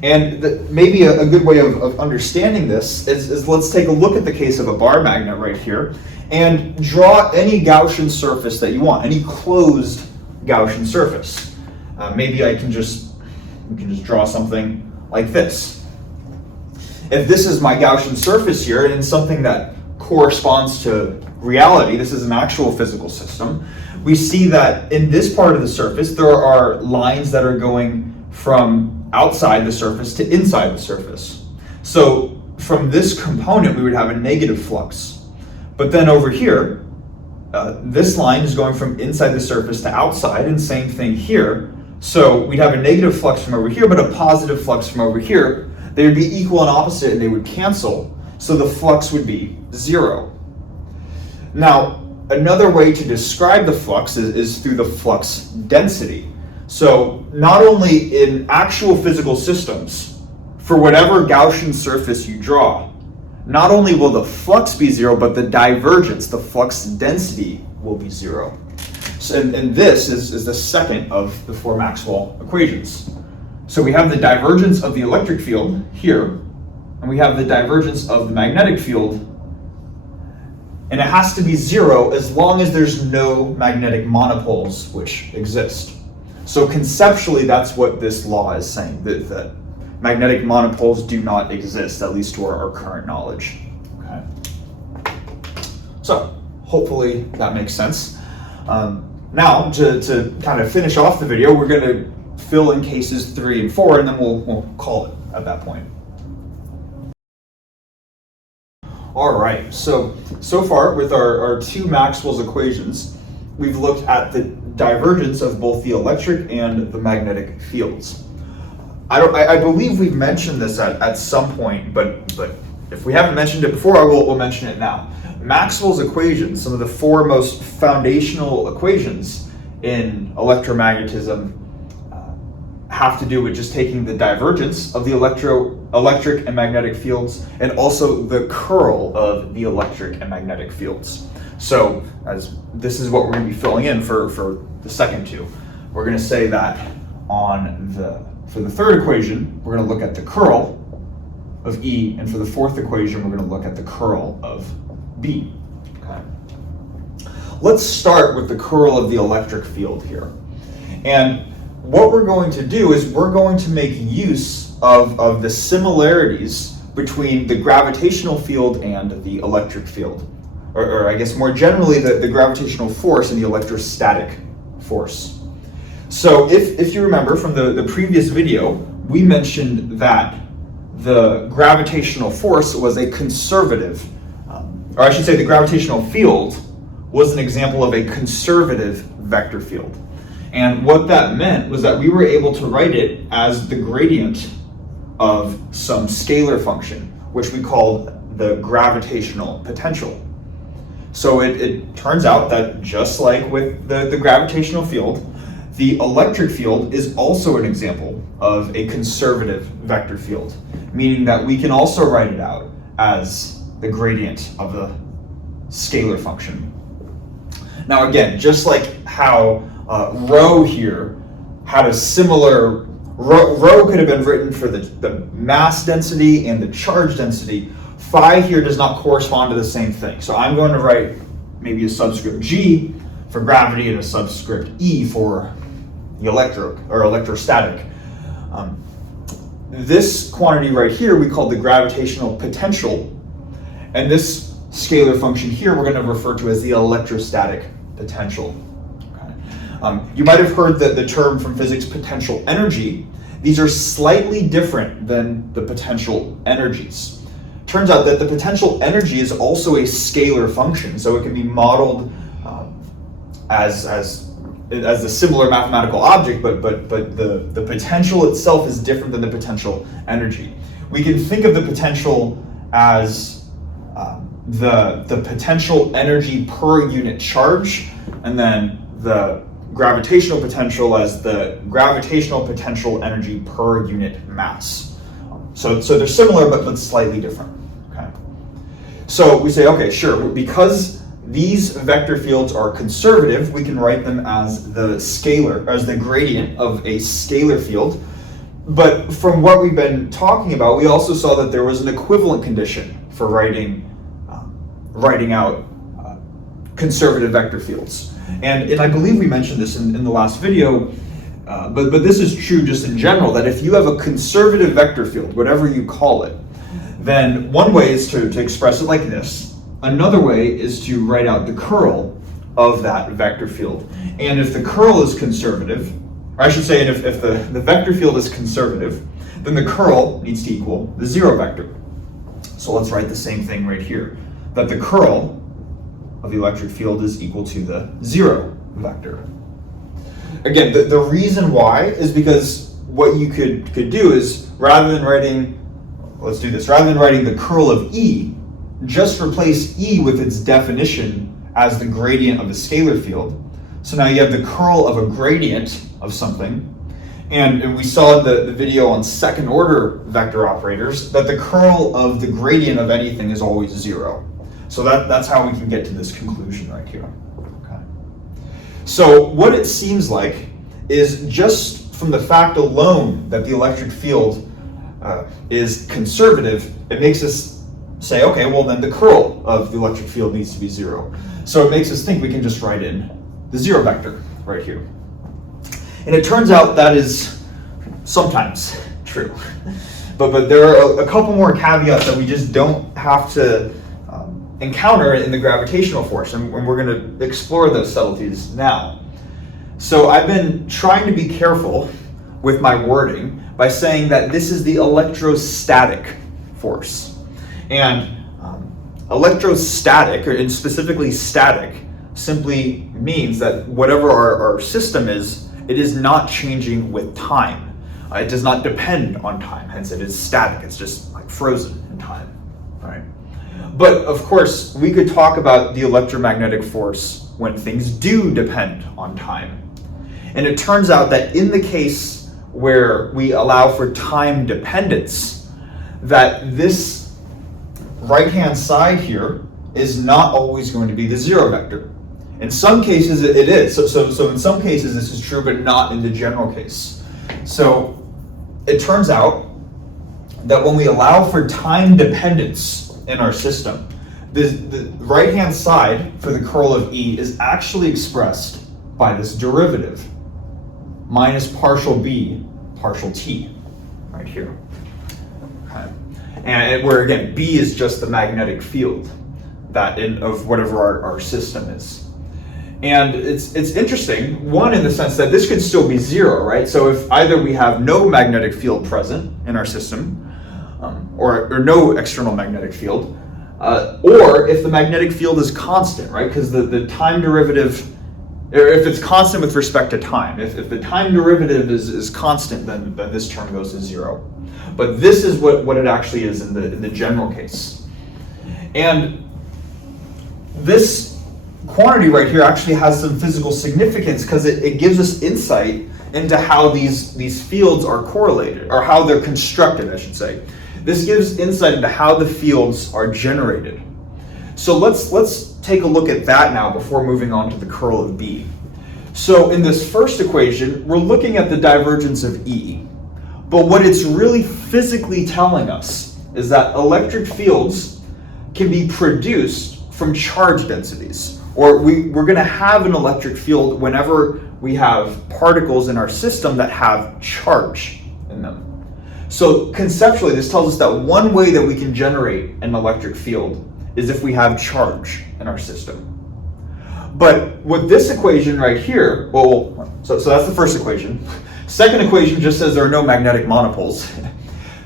And maybe a good way of understanding this is let's take a look at the case of a bar magnet right here and draw any Gaussian surface that you want, any closed Gaussian surface. Maybe we can just draw something like this. If this is my Gaussian surface here and something that corresponds to reality, this is an actual physical system, we see that in this part of the surface there are lines that are going from outside the surface to inside the surface. So from this component we would have a negative flux. But then over here, this line is going from inside the surface to outside, and same thing here. So we'd have a negative flux from over here, but a positive flux from over here. They would be equal and opposite, and they would cancel. So the flux would be zero. Now, another way to describe the flux is through the flux density. So not only in actual physical systems, for whatever Gaussian surface you draw, not only will the flux be zero, but the divergence, the flux density, will be zero. So, and this is the second of the four Maxwell equations. So we have the divergence of the electric field here, and we have the divergence of the magnetic field, and it has to be zero as long as there's no magnetic monopoles which exist. So conceptually, that's what this law is saying, that magnetic monopoles do not exist, at least to our current knowledge. Okay. So hopefully that makes sense. Now, to kind of finish off the video, we're going to fill in cases 3 and 4, and then we'll call it at that point. All right, so far with our two Maxwell's equations, we've looked at the divergence of both the electric and the magnetic fields. I believe we've mentioned this at some point, but if we haven't mentioned it before, we'll mention it now. Maxwell's equations, some of the four most foundational equations in electromagnetism, have to do with just taking the divergence of the electric and magnetic fields, and also the curl of the electric and magnetic fields. So as this is what we're going to be filling in for the second two. We're going to say that for the third equation, we're going to look at the curl of E, and for the fourth equation, we're going to look at the curl of B. Okay. let's start with the curl of the electric field here. And what we're going to do is we're going to make use of the similarities between the gravitational field and the electric field. Or I guess more generally, the gravitational force and the electrostatic force. So if you remember from the previous video, we mentioned that the gravitational force was a conservative, or I should say the gravitational field was an example of a conservative vector field. And what that meant was that we were able to write it as the gradient of some scalar function, which we called the gravitational potential. So it turns out that just like with the gravitational field, the electric field is also an example of a conservative vector field, meaning that we can also write it out as the gradient of the scalar function. Now again, just like how rho here had a similar, rho could have been written for the mass density and the charge density. Phi here does not correspond to the same thing. So I'm going to write maybe a subscript G for gravity and a subscript E for the electrostatic. This quantity right here we call the gravitational potential, and this scalar function here we're going to refer to as the electrostatic potential. Okay. You might have heard the term from physics potential energy. These are slightly different than the potential energies. Turns out that the potential energy is also a scalar function, so it can be modeled as a similar mathematical object, but the potential itself is different than the potential energy. We can think of the potential as the potential energy per unit charge, and then the gravitational potential as the gravitational potential energy per unit mass. So they're similar, but slightly different. Okay. So we say, okay, sure, because these vector fields are conservative, we can write them as the gradient of a scalar field. But from what we've been talking about, we also saw that there was an equivalent condition for writing out conservative vector fields. And I believe we mentioned this in the last video, but this is true just in general, that if you have a conservative vector field, whatever you call it, then one way is to express it like this. Another way is to write out the curl of that vector field. And if the curl is conservative, or I should say if the vector field is conservative, then the curl needs to equal the zero vector. So let's write the same thing right here, that the curl of the electric field is equal to the zero vector. Again, the reason why is because what you could do is rather than writing the curl of E, just replace E with its definition as the gradient of a scalar field. So now you have the curl of a gradient of something. And we saw in the video on second order vector operators that the curl of the gradient of anything is always zero. So that's how we can get to this conclusion right here. Okay. So what it seems like is just from the fact alone that the electric field is conservative, it makes us say, okay, well then the curl of the electric field needs to be zero. So it makes us think we can just write in the zero vector right here. And it turns out that is sometimes true. But there are a couple more caveats that we just don't have to encounter in the gravitational force, and we're going to explore those subtleties now. So I've been trying to be careful with my wording by saying that this is the electrostatic force. And electrostatic, and specifically static, simply means that whatever our system is, it is not changing with time. It does not depend on time, hence it is static. It's just like frozen in time, right? But of course, we could talk about the electromagnetic force when things do depend on time. And it turns out that in the case where we allow for time dependence, that this right-hand side here is not always going to be the zero vector. In some cases it is. So in some cases this is true, but not in the general case. So it turns out that when we allow for time dependence in our system, the right-hand side for the curl of E is actually expressed by this derivative, minus partial B, partial T, right here. Okay. And where, again, B is just the magnetic field of whatever our system is. And it's interesting, one, in the sense that this could still be zero, right? So if either we have no magnetic field present in our system, or no external magnetic field, or if the magnetic field is constant, right? Because the time derivative, or if it's constant with respect to time, if the time derivative is constant, then this term goes to zero. But this is what it actually is in the general case. And this quantity right here actually has some physical significance because it gives us insight into how these fields are correlated, or how they're constructed, I should say. This gives insight into how the fields are generated. So let's take a look at that now before moving on to the curl of B. So in this first equation, we're looking at the divergence of E. But what it's really physically telling us is that electric fields can be produced from charge densities. Or we're going to have an electric field whenever we have particles in our system that have charge in them. So conceptually, this tells us that one way that we can generate an electric field is if we have charge in our system. But with this equation right here, so that's the first equation. Second equation just says there are no magnetic monopoles.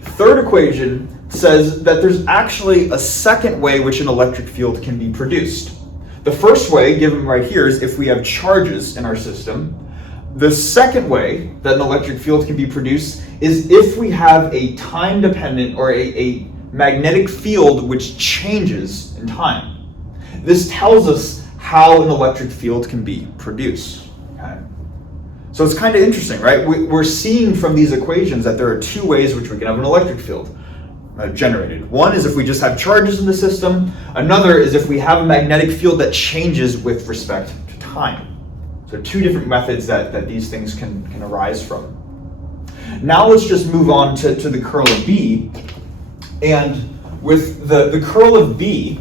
Third equation says that there's actually a second way which an electric field can be produced. The first way, given right here, is if we have charges in our system. The second way that an electric field can be produced is if we have a time-dependent, or a magnetic field which changes in time. This tells us how an electric field can be produced. Okay? So it's kind of interesting, right? We're seeing from these equations that there are two ways which we can have an electric field generated. One is if we just have charges in the system. Another is if we have a magnetic field that changes with respect to time. So two different methods that these things can arise from. Now let's just move on to the curl of B. And with the curl of B,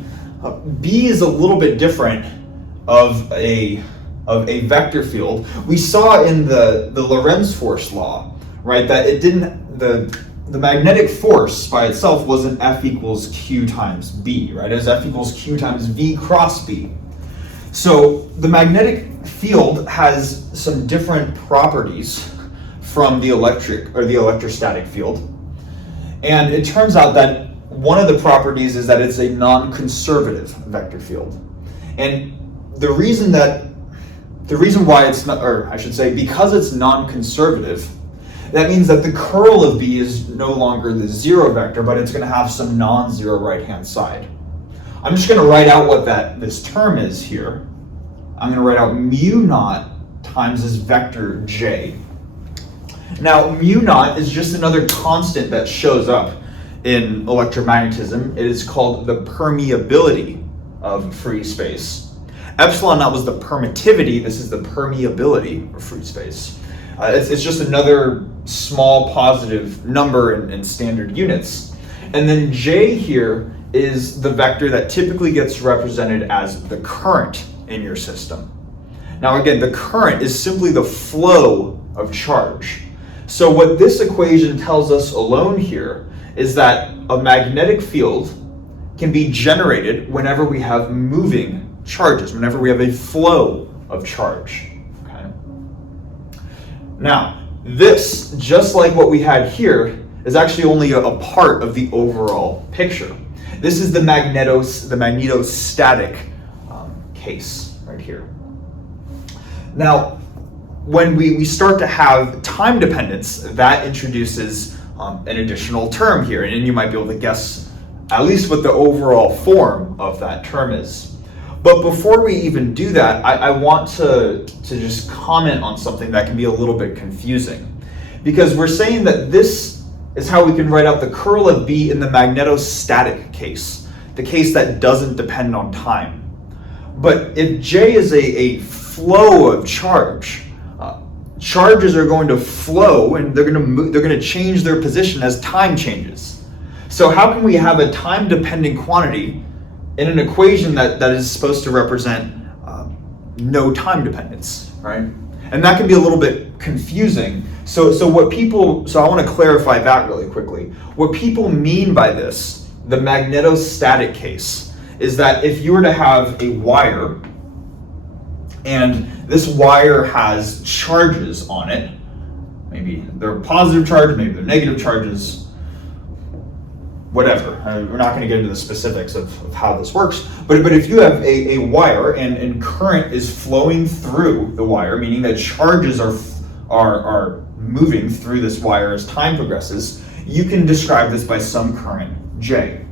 B is a little bit different of a vector field. We saw in the Lorentz force law, right, that it didn't, the magnetic force by itself wasn't F equals Q times B, right? It was F equals Q times V cross B. So the magnetic field has some different properties from the electric or the electrostatic field. And it turns out that one of the properties is that it's a non-conservative vector field. And the reason why it's not, or I should say, because it's non-conservative, that means that the curl of B is no longer the zero vector, but it's going to have some non-zero right-hand side. I'm just going to write out what this term is here. I'm going to write out mu naught times this vector J. Now, mu naught is just another constant that shows up in electromagnetism. It is called the permeability of free space. Epsilon naught was the permittivity. This is the permeability of free space. It's just another small positive number in standard units. And then J here is the vector that typically gets represented as the current in your system. Now again, the current is simply the flow of charge. So what this equation tells us alone here is that a magnetic field can be generated whenever we have moving charges, whenever we have a flow of charge. Okay? Now, this, just like what we had here, is actually only a part of the overall picture. This is the magnetostatic case right here. Now, when we start to have time dependence, that introduces an additional term here, and you might be able to guess at least what the overall form of that term is. But before we even do that, I want to just comment on something that can be a little bit confusing. Because we're saying that this is how we can write out the curl of B in the magnetostatic case, the case that doesn't depend on time. But if J is a flow of charge, charges are going to flow and they're going to change their position as time changes. So how can we have a time-dependent quantity in an equation that is supposed to represent no time dependence, right? And that can be a little bit confusing. So I want to clarify that really quickly. What people mean by this, the magnetostatic case, is that if you were to have a wire, and this wire has charges on it, maybe they're positive charges, maybe they're negative charges, whatever. We're not going to get into the specifics of how this works, but if you have a wire and current is flowing through the wire, meaning that charges are moving through this wire as time progresses, you can describe this by some current J.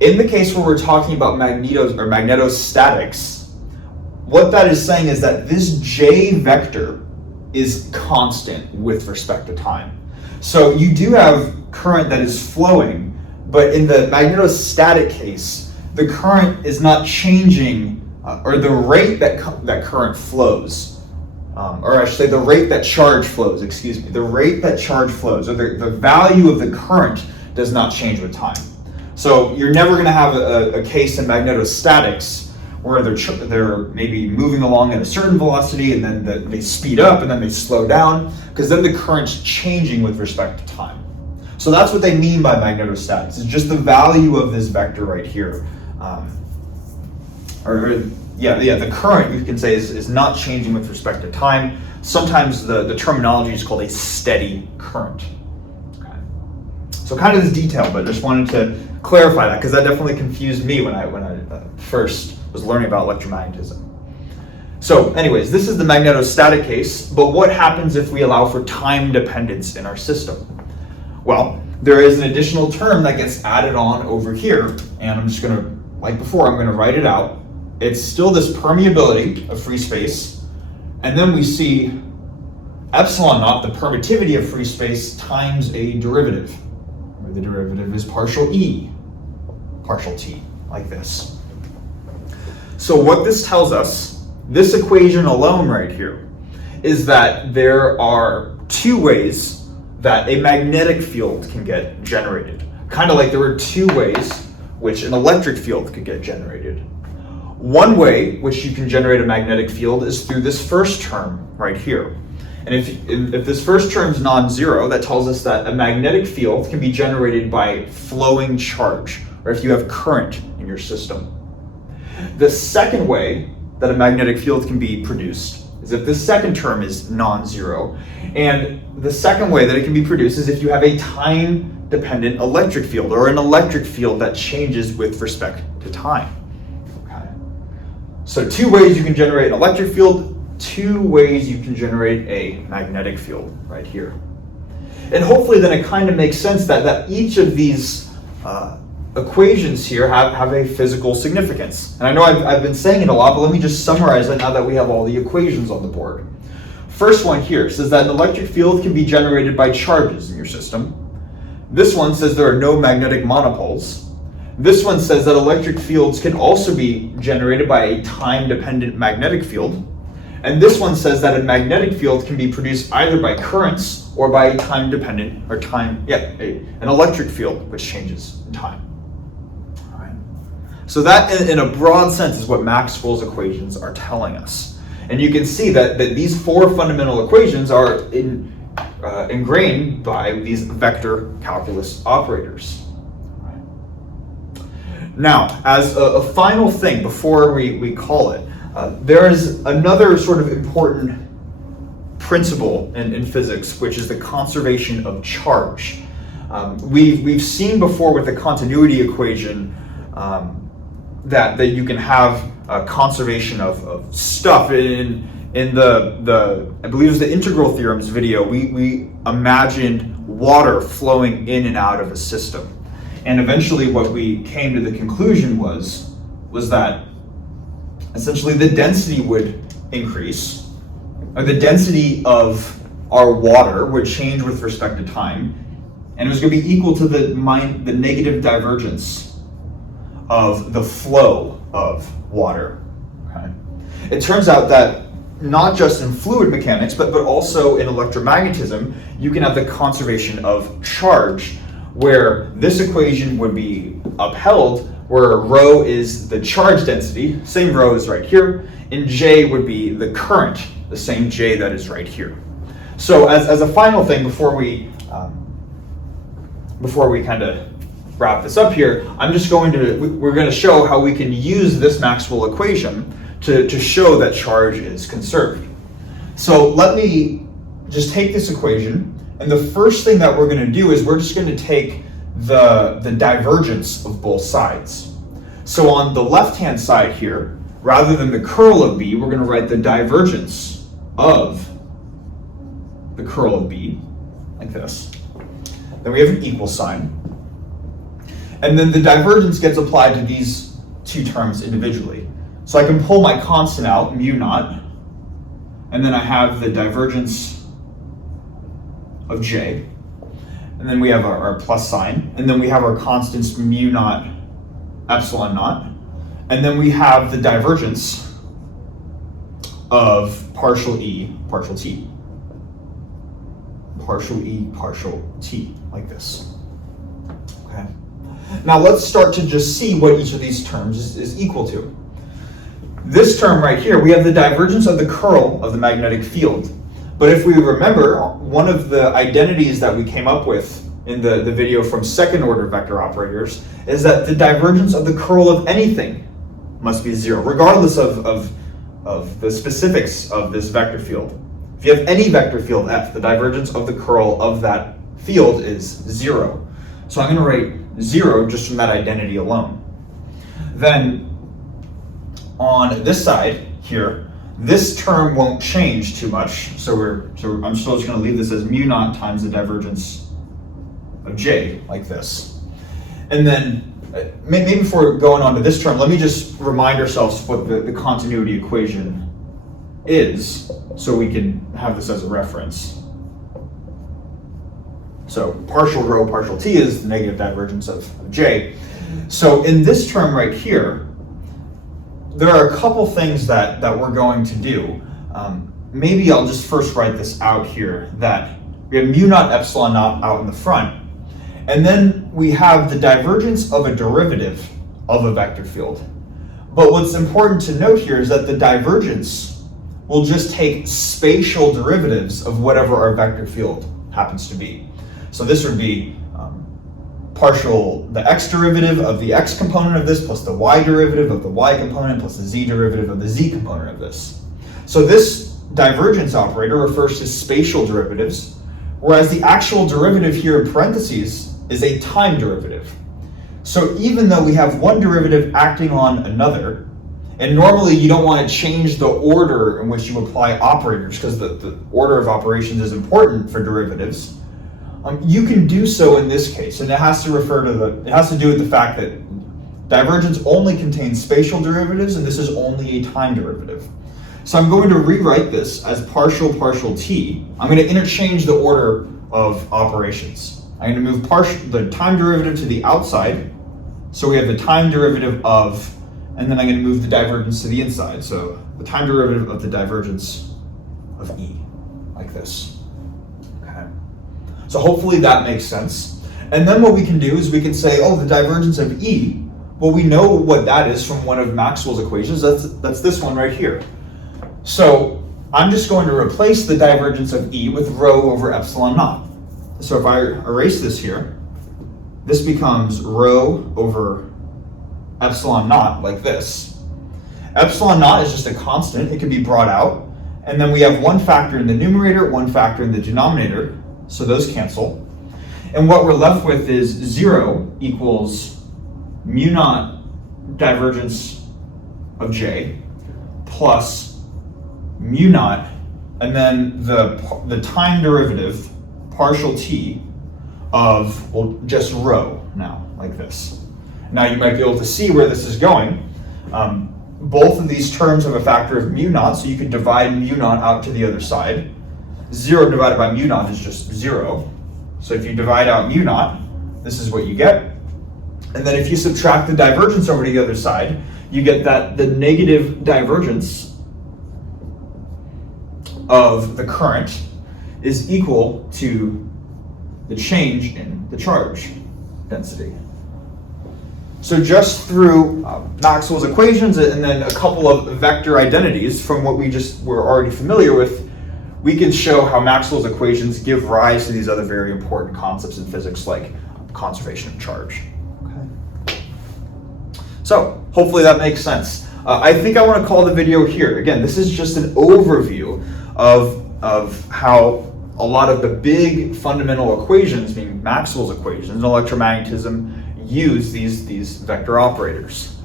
In the case where we're talking about magnetostatics, what that is saying is that this J vector is constant with respect to time. So you do have current that is flowing, but in the magnetostatic case, the current is not changing, or the rate that current flows, or I should say the rate that charge flows, the rate that charge flows, or the value of the current does not change with time. So you're never going to have a case in magnetostatics where they're maybe moving along at a certain velocity and then they speed up and then they slow down, because then the current's changing with respect to time. So that's what they mean by magnetostatics. It's just the value of this vector right here. The current, you can say, is not changing with respect to time. Sometimes the terminology is called a steady current. Okay. So kind of this detail, but I just wanted to clarify that because that definitely confused me when I first was learning about electromagnetism. So anyways, this is the magnetostatic case, but what happens if we allow for time dependence in our system? Well, there is an additional term that gets added on over here, and I'm just going to, like before, I'm going to write it out. It's still this permeability of free space, and then we see epsilon naught, the permittivity of free space, times a derivative, where the derivative is partial E, partial T, like this. So what this tells us, this equation alone right here, is that there are two ways that a magnetic field can get generated. Kind of like there were two ways which an electric field could get generated. One way which you can generate a magnetic field is through this first term right here. And if this first term is non-zero, that tells us that a magnetic field can be generated by flowing charge, or if you have current in your system. The second way that a magnetic field can be produced is if this second term is non-zero. And the second way that it can be produced is if you have a time-dependent electric field, or an electric field that changes with respect to time. Okay. So two ways you can generate an electric field, two ways you can generate a magnetic field right here. And hopefully then it kind of makes sense that each of these equations here have a physical significance. And I know I've been saying it a lot, but let me just summarize it now that we have all the equations on the board. First one here says that an electric field can be generated by charges in your system. This one says there are no magnetic monopoles. This one says that electric fields can also be generated by a time-dependent magnetic field. And this one says that a magnetic field can be produced either by currents or by a time-dependent, or an electric field which changes in time. All right. So that, in a broad sense, is what Maxwell's equations are telling us. And you can see that these four fundamental equations are ingrained by these vector calculus operators. Now, as a final thing before we call it, there is another sort of important principle in physics, which is the conservation of charge. We've seen before with the continuity equation that you can have a conservation of stuff. In the I believe it was the integral theorems video, we imagined water flowing in and out of a system. And eventually what we came to the conclusion was that essentially the density would increase, or the density of our water would change with respect to time, and it was going to be equal to the negative divergence of the flow of water. Okay? It turns out that not just in fluid mechanics, but also in electromagnetism, you can have the conservation of charge, where this equation would be upheld where rho is the charge density, same rho is right here, and J would be the current, the same J that is right here. So as a final thing before we kind of wrap this up here, we're going to show how we can use this Maxwell equation to show that charge is conserved. So let me just take this equation, and the first thing that we're going to do is we're just going to take the divergence of both sides. So on the left-hand side here, rather than the curl of B, we're going to write the divergence of the curl of B, like this. Then we have an equal sign. And then the divergence gets applied to these two terms individually. So I can pull my constant out, mu naught, and then I have the divergence of J. And then we have our plus sign. And then we have our constants mu naught, epsilon naught. And then we have the divergence of partial E, partial T. Partial E, partial T, like this. Okay. Now let's start to just see what each of these terms is equal to. This term right here, we have the divergence of the curl of the magnetic field. But if we remember, one of the identities that we came up with in the video from second order vector operators is that the divergence of the curl of anything must be zero, regardless of the specifics of this vector field. If you have any vector field F, the divergence of the curl of that field is zero. So I'm going to write zero just from that identity alone. Then on this side here, this term won't change too much. So I'm still just going to leave this as mu naught times the divergence of J, like this. And then maybe before going on to this term, let me just remind ourselves what the continuity equation is, so we can have this as a reference. So partial rho, partial T is the negative divergence of J. So in this term right here, there are a couple things that we're going to do. Maybe I'll just first write this out here, that we have mu naught epsilon naught out in the front. And then we have the divergence of a derivative of a vector field. But what's important to note here is that the divergence will just take spatial derivatives of whatever our vector field happens to be. So this would be the x derivative of the x component of this plus the y derivative of the y component plus the z derivative of the z component of this. So this divergence operator refers to spatial derivatives, whereas the actual derivative here in parentheses is a time derivative. So even though we have one derivative acting on another, and normally you don't want to change the order in which you apply operators because the order of operations is important for derivatives, you can do so in this case, and it has to do with the fact that divergence only contains spatial derivatives, and this is only a time derivative. So I'm going to rewrite this as partial T. I'm going to interchange the order of operations. I'm going to move the time derivative to the outside, so we have the time derivative of, and then I'm going to move the divergence to the inside, so the time derivative of the divergence of E, like this. So hopefully that makes sense. And then what we can do is we can say, oh, the divergence of E, well, we know what that is from one of Maxwell's equations. That's this one right here. So I'm just going to replace the divergence of E with rho over epsilon naught. So if I erase this here, this becomes rho over epsilon naught, like this. Epsilon naught is just a constant. It can be brought out. And then we have one factor in the numerator, one factor in the denominator. So those cancel. And what we're left with is 0 equals mu naught divergence of J plus mu naught, and then the time derivative, partial T, of, well, just rho now, like this. Now you might be able to see where this is going. Both of these terms have a factor of mu naught, so you could divide mu naught out to the other side. 0 divided by mu naught is just 0. So if you divide out mu naught, this is what you get. And then if you subtract the divergence over to the other side, you get that the negative divergence of the current is equal to the change in the charge density. So just through Maxwell's equations and then a couple of vector identities from what we just were already familiar with, we can show how Maxwell's equations give rise to these other very important concepts in physics like conservation of charge. Okay. So hopefully that makes sense. I think I want to call the video here. Again, this is just an overview of how a lot of the big fundamental equations, being Maxwell's equations in electromagnetism, use these vector operators.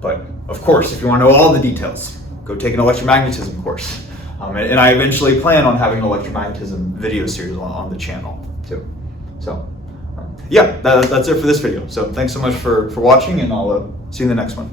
But of course, if you want to know all the details, go take an electromagnetism course. And I eventually plan on having an electromagnetism video series on the channel too. So yeah, that's it for this video. So thanks so much for watching, and I'll see you in the next one.